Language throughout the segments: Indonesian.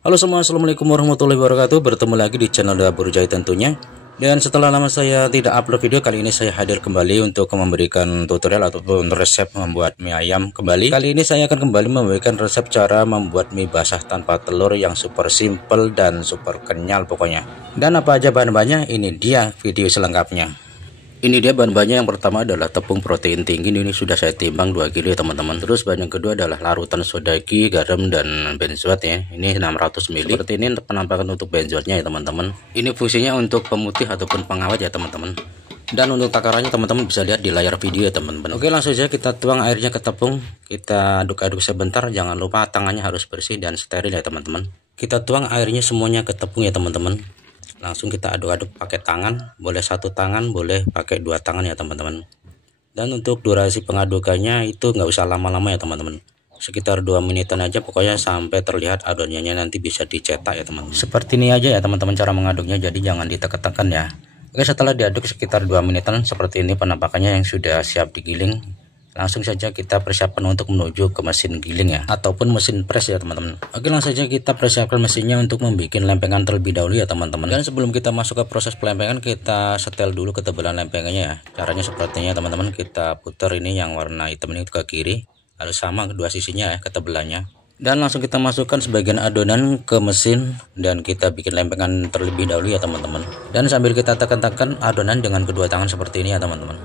Halo semua, assalamualaikum warahmatullahi wabarakatuh. Bertemu lagi di channel Dapur Jahit tentunya. Dan setelah lama saya tidak upload video, kali ini saya hadir kembali untuk memberikan tutorial ataupun resep membuat mie ayam kembali. Kali ini saya akan kembali memberikan resep cara membuat mie basah tanpa telur yang super simple dan super kenyal pokoknya. Dan apa aja bahan-bahannya? Ini dia video selengkapnya. Ini dia bahan-bahannya. Yang pertama adalah tepung protein tinggi, ini sudah saya timbang 2 kg ya teman-teman. Terus bahan yang kedua adalah larutan sodaki, garam dan benzoat ya. Ini 600 ml. Seperti ini penampakan untuk benzoatnya ya teman-teman. Ini fungsinya untuk pemutih ataupun pengawet ya teman-teman. Dan untuk takarannya teman-teman bisa lihat di layar video ya teman-teman. Oke, langsung saja kita tuang airnya ke tepung. Kita aduk-aduk sebentar, jangan lupa tangannya harus bersih dan steril ya teman-teman. Kita tuang airnya semuanya ke tepung ya teman-teman. Langsung kita aduk-aduk pakai tangan, boleh satu tangan, boleh pakai dua tangan ya teman-teman. Dan untuk durasi pengadukannya itu nggak usah lama-lama ya teman-teman, sekitar 2 menitan aja pokoknya sampai terlihat adonannya nanti bisa dicetak ya teman-teman. Seperti ini aja ya teman-teman cara mengaduknya, jadi jangan ditekan-tekan ya. Oke, setelah diaduk sekitar 2 menitan seperti ini penampakannya yang sudah siap digiling. Langsung saja kita persiapkan untuk menuju ke mesin giling ya, ataupun mesin press ya teman-teman. Oke, langsung saja kita persiapkan mesinnya untuk membuat lempengan terlebih dahulu ya teman-teman. Dan sebelum kita masuk ke proses pelempengan, kita setel dulu ketebalan lempengannya ya. Caranya sepertinya teman-teman, kita putar ini yang warna hitam ini ke kiri, lalu sama kedua sisinya ya ketebalannya. Dan langsung kita masukkan sebagian adonan ke mesin dan kita bikin lempengan terlebih dahulu ya teman-teman. Dan sambil kita tekan-tekan adonan dengan kedua tangan seperti ini ya teman-teman.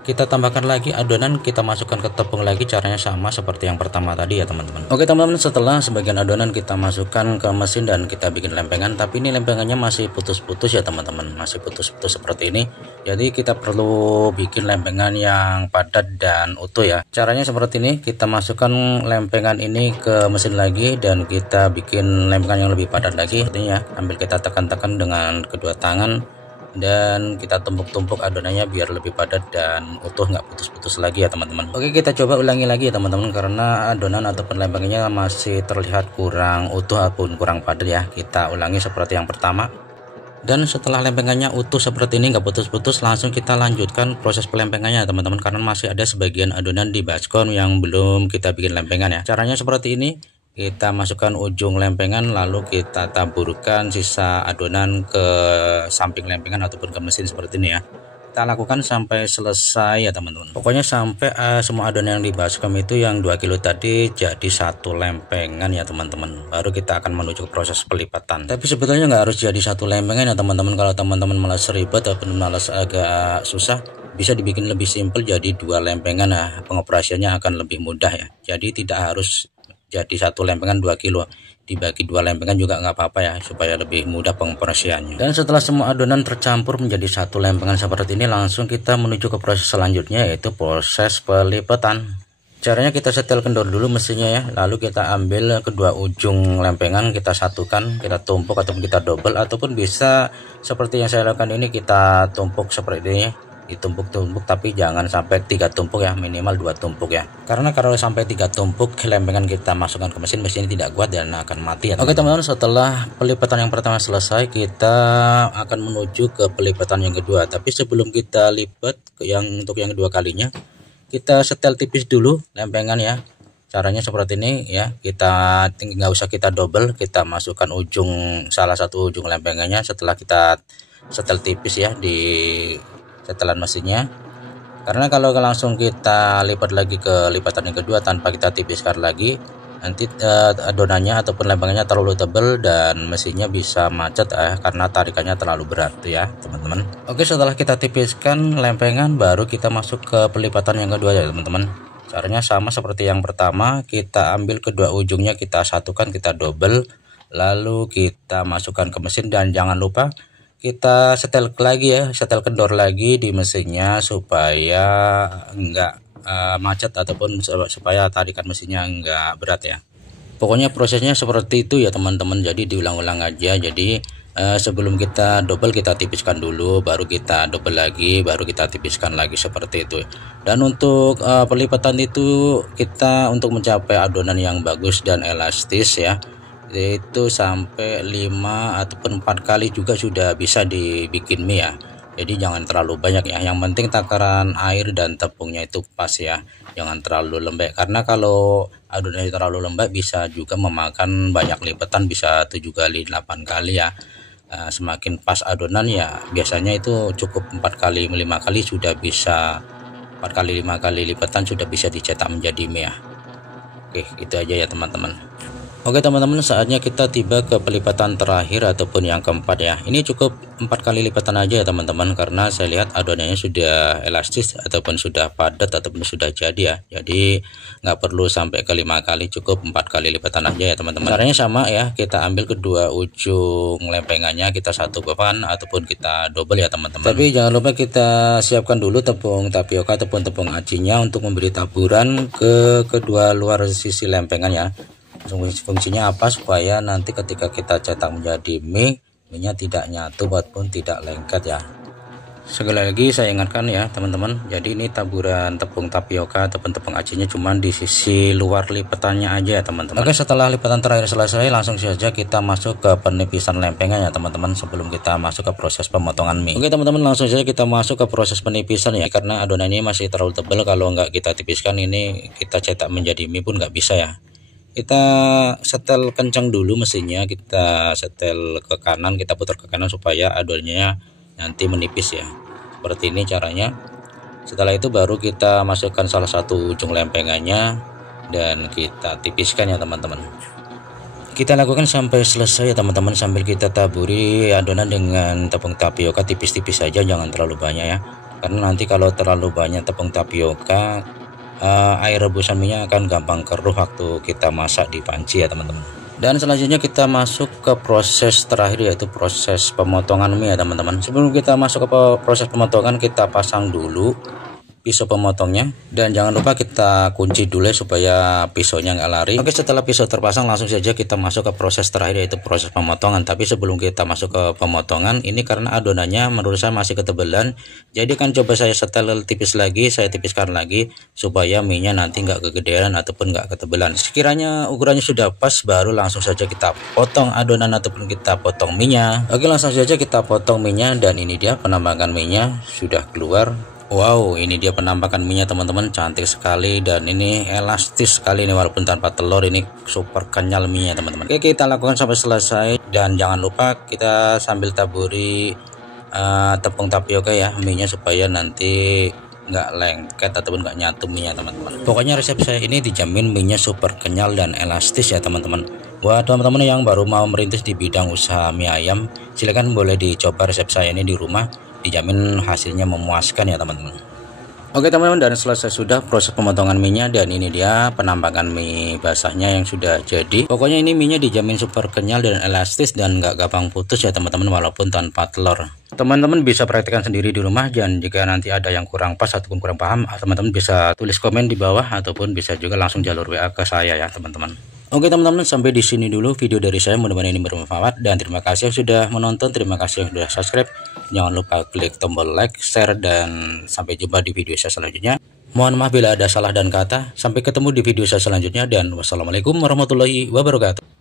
Kita tambahkan lagi adonan, kita masukkan ke tepung lagi, caranya sama seperti yang pertama tadi ya teman-teman. Oke teman-teman, setelah sebagian adonan kita masukkan ke mesin dan kita bikin lempengan, tapi ini lempengannya masih putus-putus ya teman-teman, masih putus-putus seperti ini. Jadi kita perlu bikin lempengan yang padat dan utuh ya. Caranya seperti ini, kita masukkan lempengan ini ke mesin lagi dan kita bikin lempengan yang lebih padat lagi seperti ini ya. Sambil kita tekan-tekan dengan kedua tangan dan kita tumpuk-tumpuk adonannya biar lebih padat dan utuh, nggak putus-putus lagi ya teman-teman. Oke, kita coba ulangi lagi ya teman-teman, karena adonan atau lempengannya masih terlihat kurang utuh ataupun kurang padat ya. Kita ulangi seperti yang pertama. Dan setelah lempengannya utuh seperti ini, nggak putus-putus, langsung kita lanjutkan proses pelempengannya teman-teman, karena masih ada sebagian adonan di baskom yang belum kita bikin lempengan ya. Caranya seperti ini, kita masukkan ujung lempengan lalu kita taburkan sisa adonan ke samping lempengan ataupun ke mesin seperti ini ya. Kita lakukan sampai selesai ya teman-teman, pokoknya sampai semua adonan yang di baskom itu yang 2 kilo tadi jadi satu lempengan ya teman-teman. Baru kita akan menuju ke proses pelipatan. Tapi sebetulnya nggak harus jadi satu lempengan ya teman-teman. Kalau teman-teman malas ribet ataupun malas agak susah, bisa dibikin lebih simpel jadi 2 lempengan ya. Pengoperasiannya akan lebih mudah ya. Jadi tidak harus jadi satu lempengan 2 kilo, dibagi 2 lempengan juga nggak apa-apa ya, supaya lebih mudah pengoperasiannya. Dan setelah semua adonan tercampur menjadi satu lempengan seperti ini, langsung kita menuju ke proses selanjutnya, yaitu proses pelipatan. Caranya kita setel kendor dulu mesinnya ya, lalu kita ambil kedua ujung lempengan, kita satukan, kita tumpuk ataupun kita double, ataupun bisa seperti yang saya lakukan ini, kita tumpuk seperti ini, ditumpuk-tumpuk, tapi jangan sampai 3 tumpuk ya, minimal 2 tumpuk ya, karena kalau sampai 3 tumpuk lempengan kita masukkan ke mesin tidak kuat dan akan mati ya. Oke teman-teman, setelah pelipatan yang pertama selesai, kita akan menuju ke pelipatan yang kedua. Tapi sebelum kita lipat untuk yang kedua kalinya, kita setel tipis dulu lempengan ya. Caranya seperti ini ya, kita nggak usah kita double, kita masukkan salah satu ujung lempengannya setelah kita setel tipis ya di setelan mesinnya. Karena kalau langsung kita lipat lagi ke lipatan yang kedua tanpa kita tipiskan lagi, nanti adonannya ataupun lempengannya terlalu tebal dan mesinnya bisa macet karena tarikannya terlalu berat ya teman-teman. Oke, setelah kita tipiskan lempengan, baru kita masuk ke pelipatan yang kedua ya teman-teman. Caranya sama seperti yang pertama, kita ambil kedua ujungnya, kita satukan, kita double, lalu kita masukkan ke mesin dan jangan lupa kita setel lagi ya, setel kendor lagi di mesinnya supaya enggak macet ataupun supaya tarikan mesinnya enggak berat ya. Pokoknya prosesnya seperti itu ya teman-teman, jadi diulang-ulang aja. Jadi sebelum kita double, kita tipiskan dulu, baru kita double lagi, baru kita tipiskan lagi seperti itu. Dan untuk pelipatan itu, kita untuk mencapai adonan yang bagus dan elastis ya, itu sampai 5 ataupun 4 kali juga sudah bisa dibikin mie ya. Jadi jangan terlalu banyak ya, yang penting takaran air dan tepungnya itu pas ya, jangan terlalu lembek, karena kalau adonannya terlalu lembek bisa juga memakan banyak lipatan, bisa 7 kali 8 kali ya. Semakin pas adonan ya biasanya itu cukup 4 kali 5 kali sudah bisa, 4 kali 5 kali lipatan sudah bisa dicetak menjadi mie ya. Oke, itu aja ya teman-teman. Oke teman-teman, saatnya kita tiba ke pelipatan terakhir ataupun yang keempat ya. Ini cukup 4 kali lipatan aja ya teman-teman, karena saya lihat adonannya sudah elastis ataupun sudah padat ataupun sudah jadi ya. Jadi nggak perlu sampai ke 5 kali, cukup 4 kali lipatan aja ya teman-teman. Caranya sama ya, kita ambil kedua ujung lempengannya, kita satukan ataupun kita double ya teman-teman. Tapi jangan lupa kita siapkan dulu tepung tapioka ataupun tepung acinya untuk memberi taburan ke kedua luar sisi lempengan ya. Fungsinya apa? Supaya nanti ketika kita cetak menjadi mie-nya tidak nyatu ataupun tidak lengket ya. Sekali lagi saya ingatkan ya teman-teman, jadi ini taburan tepung tapioka ataupun tepung acinya cuman di sisi luar lipatannya aja ya teman-teman. Oke, setelah lipatan terakhir selesai, langsung saja kita masuk ke penipisan lempengan ya teman-teman, sebelum kita masuk ke proses pemotongan mie. Oke teman-teman, langsung saja kita masuk ke proses penipisan ya, karena adonannya masih terlalu tebal, kalau nggak kita tipiskan ini kita cetak menjadi mie pun nggak bisa ya. Kita setel kencang dulu mesinnya, kita setel ke kanan, kita putar ke kanan supaya adonannya nanti menipis ya. Seperti ini caranya. Setelah itu baru kita masukkan salah satu ujung lempengannya dan kita tipiskan ya teman-teman. Kita lakukan sampai selesai ya teman-teman, sambil kita taburi adonan dengan tepung tapioka tipis-tipis saja, jangan terlalu banyak ya, karena nanti kalau terlalu banyak tepung tapioka, air rebusan minyak akan gampang keruh waktu kita masak di panci ya teman-teman. Dan selanjutnya kita masuk ke proses terakhir, yaitu proses pemotongan mie ya teman-teman. Sebelum kita masuk ke proses pemotongan, kita pasang dulu pisau pemotongnya, dan jangan lupa kita kunci dulu ya, supaya pisaunya nggak lari. Oke, setelah pisau terpasang langsung saja kita masuk ke proses terakhir, yaitu proses pemotongan. Tapi sebelum kita masuk ke pemotongan ini, karena adonannya menurut saya masih ketebalan, jadi kan coba saya setel tipis lagi, saya tipiskan lagi supaya mie nya nanti nggak kegedean ataupun nggak ketebalan. Sekiranya ukurannya sudah pas, baru langsung saja kita potong adonan ataupun kita potong mie nya. Oke, langsung saja kita potong mie nya, dan ini dia penampakan mie nya sudah keluar. Wow, ini dia penampakan mie-nya teman-teman, cantik sekali, dan ini elastis sekali nih, walaupun tanpa telur, ini super kenyal mie-nya teman-teman. Oke, kita lakukan sampai selesai, dan jangan lupa kita sambil taburi tepung tapioka ya mie-nya, supaya nanti nggak lengket ataupun nggak nyatu mie-nya teman-teman. Pokoknya resep saya ini dijamin mie-nya super kenyal dan elastis ya teman-teman. Buat teman-teman yang baru mau merintis di bidang usaha mie ayam, silahkan boleh dicoba resep saya ini di rumah, dijamin hasilnya memuaskan ya teman-teman. Oke teman-teman, dan selesai sudah proses pemotongan mie-nya, dan ini dia penampakan mie basahnya yang sudah jadi. Pokoknya ini mie-nya dijamin super kenyal dan elastis dan nggak gampang putus ya teman-teman, walaupun tanpa telur. Teman-teman bisa praktekkan sendiri di rumah, dan jika nanti ada yang kurang pas ataupun kurang paham, teman-teman bisa tulis komen di bawah ataupun bisa juga langsung jalur WA ke saya ya teman-teman. Oke teman-teman, sampai di sini dulu video dari saya, mudah-mudahan ini bermanfaat, dan terima kasih yang sudah menonton, terima kasih yang sudah subscribe. Jangan lupa klik tombol like, share, dan sampai jumpa di video saya selanjutnya. Mohon maaf bila ada salah dan kata. Sampai ketemu di video saya selanjutnya, dan wassalamualaikum warahmatullahi wabarakatuh.